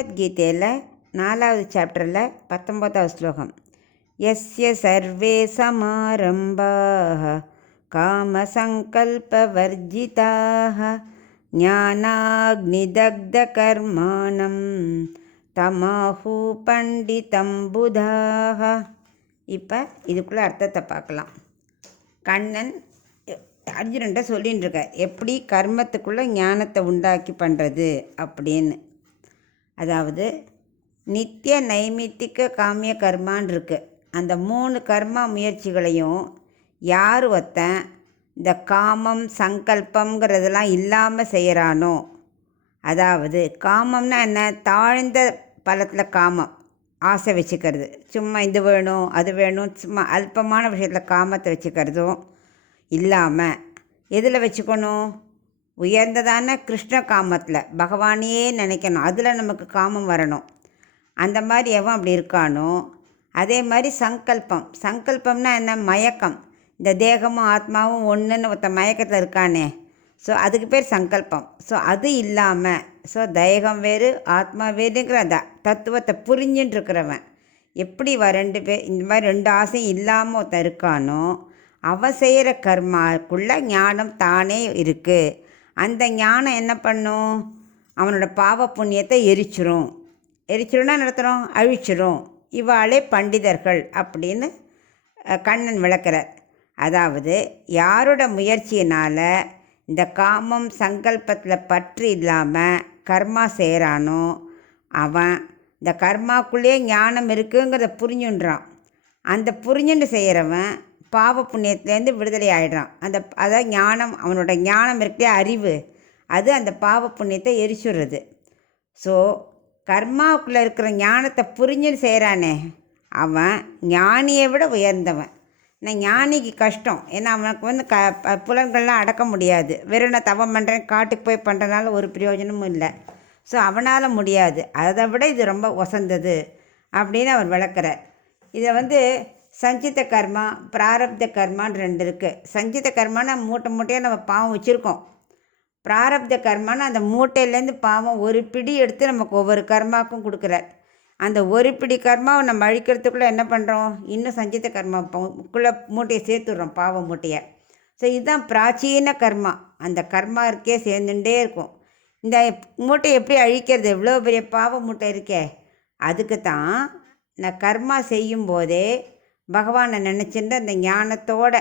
பகவத்கீதையில் 4வது சாப்டரில் 19வது ஸ்லோகம். யஸ்ய சர்வே சமாரம்பாः காமசங்கல்பவர்ஜிதாः ஞானாக்னிதக்தகர்மாணம் தமாஹு பண்டிதம் புதாः. இப்போ இதுக்குள்ளே அர்த்தத்தை பார்க்கலாம். கண்ணன் அர்ஜுனன்ட்ட சொல்லின்னு இருக்க எப்படி கர்மத்துக்குள்ளே ஞானத்தை உண்டாக்கி பண்ணுறது அப்படின்னு. அதாவது நித்திய நைமித்திக காமிய கர்மான்னு இருக்குது. அந்த 3 கர்மா முயற்சிகளையும் யார் ஒருத்தன் இந்த காமம் சங்கல்பங்கிறதெல்லாம் இல்லாமல் செய்கிறானோ, அதாவது காமம்னா என்ன, தாழ்ந்த பலத்தில் காமம் ஆசை வச்சுக்கிறது, சும்மா இது வேணும் அது வேணும், சும்மா அல்பமான விஷயத்தில் காமத்தை வச்சுக்கிறதும் இல்லாமல் எதில் வச்சுக்கணும், உயர்ந்ததான கிருஷ்ண காமத்தில் பகவானையே நினைக்கணும், அதில் நமக்கு காமம் வரணும். அந்த மாதிரி எவன் அப்படி இருக்கானோ, அதே மாதிரி சங்கல்பம்னா என்ன, மயக்கம். இந்த தேகமும் ஆத்மாவும் ஒன்றுன்னு ஒருத்த மயக்கத்தில் இருக்கானே, ஸோ அதுக்கு பேர் சங்கல்பம். ஸோ அது இல்லாமல், ஸோ தேகம் வேறு ஆத்மா வேறுங்கிற அந்த தத்துவத்தை புரிஞ்சுட்டு இருக்கிறவன் எப்படி ரெண்டு பேர் இந்த மாதிரி 2 ஆசையும் இல்லாமல் ஒருத்தன் இருக்கானோ, அவன் செய்கிற கர்மாக்குள்ளே ஞானம் தானே இருக்குது. அந்த ஞானம் என்ன பண்ணும், அவனோட பாவ புண்ணியத்தை எரிச்சிரும்னா நடத்துகிறோம், அழிச்சிரும். இவாளே பண்டிதர்கள் அப்படின்னு கண்ணன் விளக்கிறார். அதாவது யாரோட முயற்சியினால் இந்த காமம் சங்கல்பத்தில் பற்று இல்லாமல் கர்மா செய்கிறானோ, அவன் இந்த கர்மாக்குள்ளேயே ஞானம் இருக்குங்கிறத புரிஞ்சுன்றான். அந்த புரிஞ்சுன்னு செய்கிறவன் பாவ புண்ணியத்துலேருந்து விடுதலை ஆகிடுறான். அதாவது ஞானம், அவனோட ஞானம் இருக்கே அறிவு, அது அந்த பாவ புண்ணியத்தை எரிச்சுடுறது. ஸோ கர்மாவுக்குள்ளே இருக்கிற ஞானத்தை புரிஞ்சுன்னு செய்கிறானே, அவன் ஞானியை விட உயர்ந்தவன். நான் ஞானிக்கு கஷ்டம், ஏன்னா அவனுக்கு புலன்கள்லாம் அடக்க முடியாது. வெறும் நான் தவம் பண்ணுறேன், காட்டுக்கு போய் பண்ணுறதுனால ஒரு பிரயோஜனமும் இல்லை. ஸோ அவனால் முடியாது. அதை விட இது ரொம்ப உசந்தது அப்படின்னு அவர் விளக்குறார். இதை சஞ்சித கர்மா பிராரப்த கர்மான்னு 2 இருக்குது. சஞ்சித கர்மானா மூட்டையாக நம்ம பாவம் வச்சுருக்கோம். பிராரப்த கர்மானா அந்த மூட்டையிலேருந்து பாவம் ஒரு பிடி எடுத்து நமக்கு ஒவ்வொரு கர்மாவுக்கும் கொடுக்குறார். அந்த ஒரு பிடி கர்மாவை நம்ம அழிக்கிறதுக்குள்ளே என்ன பண்ணுறோம், இன்னும் சஞ்சித கர்மாக்குள்ளே மூட்டையை சேர்த்துடுறோம், பாவ மூட்டையை. ஸோ இதுதான் பிராச்சீன கர்மா. அந்த கர்மா இருக்கே சேர்ந்துட்டே இருக்கும். இந்த மூட்டையை எப்படி அழிக்கிறது, எவ்வளோ பெரிய பாவ மூட்டை இருக்கே, அதுக்கு தான் நான் கர்மா செய்யும்போதே பகவானை நினச்சிட்டு அந்த ஞானத்தோட,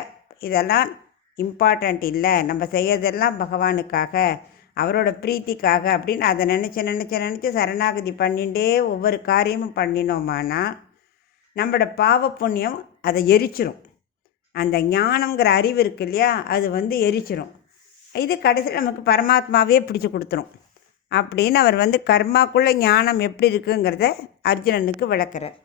இதெல்லாம் இம்பார்ட்டண்ட் இல்லை, நம்ம செய்யறதெல்லாம் பகவானுக்காக அவரோட பிரீத்திக்காக அப்படின்னு அதை நினச்சி சரணாகதி பண்ணிகிட்டே ஒவ்வொரு காரியமும் பண்ணினோமானா நம்மளோட பாவ புண்ணியம் அதை எரிச்சிரும். அந்த ஞானங்கிற அறிவு இருக்கு இல்லையா, அது எரிச்சிரும். இது கடைசியில் நமக்கு பரமாத்மாவே பிடிச்சி கொடுத்துரும் அப்படின்னு அவர் கர்மாக்குள்ளே ஞானம் எப்படி இருக்குங்கிறத அர்ஜுனனுக்கு விளக்குறார்.